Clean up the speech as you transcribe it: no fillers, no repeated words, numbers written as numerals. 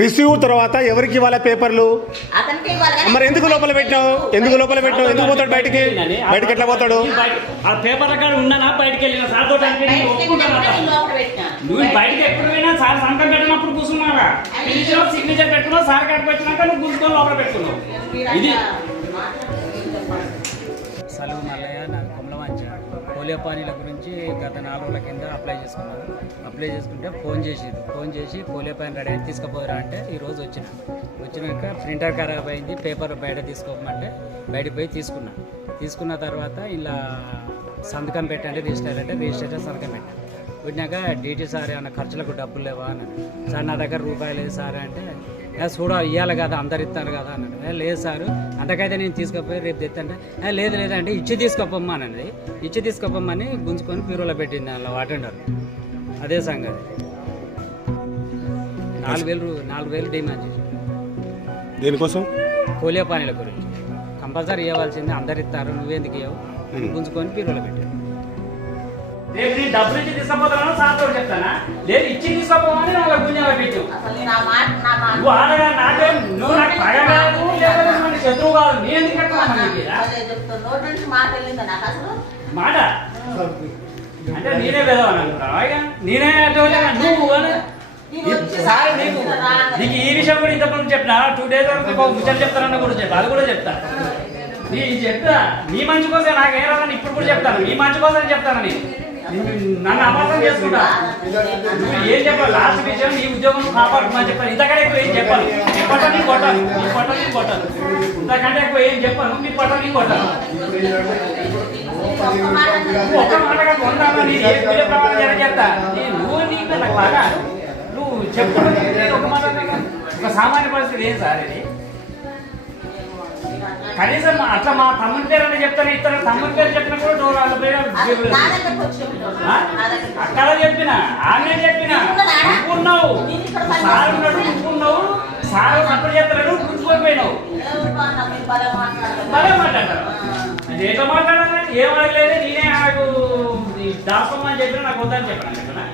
Receive తర్వాత ఎవరికి ఇవ్వాలి పేపర్లు? మరి ఎందుకు లోపల పెట్టినావు? ఎందుకు పోతాడు బయటికి? బయటికి ఎట్లా పోతాడు? ఆ పేపర్ అక్కడ ఉన్నానా బయటికి వెళ్ళిన సార్ తోటి నువ్వు బయటకి ఎప్పుడు పోయినా సార్ సంతకం పెట్టినప్పుడు కూర్చున్నావా? సిగ్నేచర్ పెట్టుకున్నావు, సార్ కాడికి వచ్చినాక నువ్వు కూర్చుకొని లోపల పెట్టుకున్నావు. ఇది సలువు మల్లయ్య, నాకు కొమలవంచ పోలియో పానీల గురించి గత 4 రోజుల కింద అప్లై చేసుకుంటే ఫోన్ చేసి పోలియో పానీ రెడీ అని తీసుకుపోరా అంటే ఈరోజు వచ్చినాక ప్రింటర్ ఖరాబ్ అయింది, పేపర్ బయట తీసుకోమంటే బయటకు పోయి తీసుకున్న తర్వాత ఇలా సంతకం పెట్టండి రిజిస్టర్ అంటే రిజిస్టర్ సంతకం పెట్టండి. వచ్చినాక డీటీ సార్ ఏమన్నా ఖర్చులకు డబ్బులు లేవా అన్నాడు. సార్ నా దగ్గర రూపాయలు లేదు సార్ అంటే ఇవ్వాలి కదా అందరు ఇస్తారు కదా అన్నాడు. లేదు సార్ అంతకైతే నేను తీసుకుపోయి రేపు తెత్తంటే లేదంటే ఇచ్చి తీసుకోపోమ్మా అన్నది. ఇచ్చి తీసుకోపోమ్మని గుంజుకొని పీరోలో పెట్టింది అలా అటెండర్. అదే సంగతి 4,000 డిమాండ్ చేసి దేనికోసం? పోలియో పానీల గురించి కంపల్సరీ ఇవ్వాల్సింది, అందరు ఇస్తారు, నువ్వెందుకు ఇవ్వవు గుంజుకొని పీరోలో పెట్టాడు. రేపు నేను డబ్బులు ఇచ్చి తీసుకుపోతాను సార్ తోటి చెప్తానా? లేదు ఇచ్చి తీసుకోపోమని నాకు గుంజాలో పెట్టు. నువ్వు ఆడగా నాకేం నువ్వు నాకు పగగాదు లేకపోతే శత్రువు కాదు. నేను ఎందుకు మాట అంటే నేనే పెదవాను అనుకుంటావా? నేనే నువ్వు సార్ నీకు ఈ విషయం కూడా ఇంతకుముందు చెప్పినా 2 days వరకు ముచ్చట చెప్తారన్న కూడా చెప్పా, అది కూడా చెప్తా. నీ చెప్తా నీ మంచి కోసం నాకేం రాదని ఇప్పుడు కూడా చెప్తాను. నీ మంచి కోసం చెప్తానని నన్ను అపార్థం చేసుకుంటా. నువ్వు ఏం చెప్పాలి? లాస్ట్ విషయం నీ ఉద్యోగం కాపాడుకోమని చెప్పాను. ఇంతకంటే ఎక్కువ ఏం చెప్పాను? నీ పొట్ట నీ కొట్టాను, ఇంతకంటే ఎక్కువ ఏం చెప్పాను? నీ పొట్ట నీ కొట్టాను. ఒక్క మాటగా కొంటాను. నీ ఏ ప్రమాణం జరిగేస్తా నువ్వు నీకు నాకు బాగా నువ్వు చెప్పుకుంటే ఒక మాట ఒక సామాన్య పరిస్థితి ఏం సార్ ఇది? కనీసం అట్లా మా తమ్ముడి పేరు అని చెప్తాను, ఇతర తమ్ముడి పేరు చెప్పినా కూడా అక్కడ చెప్పిన ఆమె చెప్పిన నువ్వున్నావు, సార్ ఉన్నాడు, నువ్వున్నావు, సార్ సపోర్ట్ చేస్తాడు, గుంజుకోపోయినావు. భలే మాట్లాడతారు. అది ఎట్లా మాట్లాడాలి? ఏం అడగలేదు. నేనే నాకు దాసం అని చెప్పిన నాకు వద్దని చెప్పాను.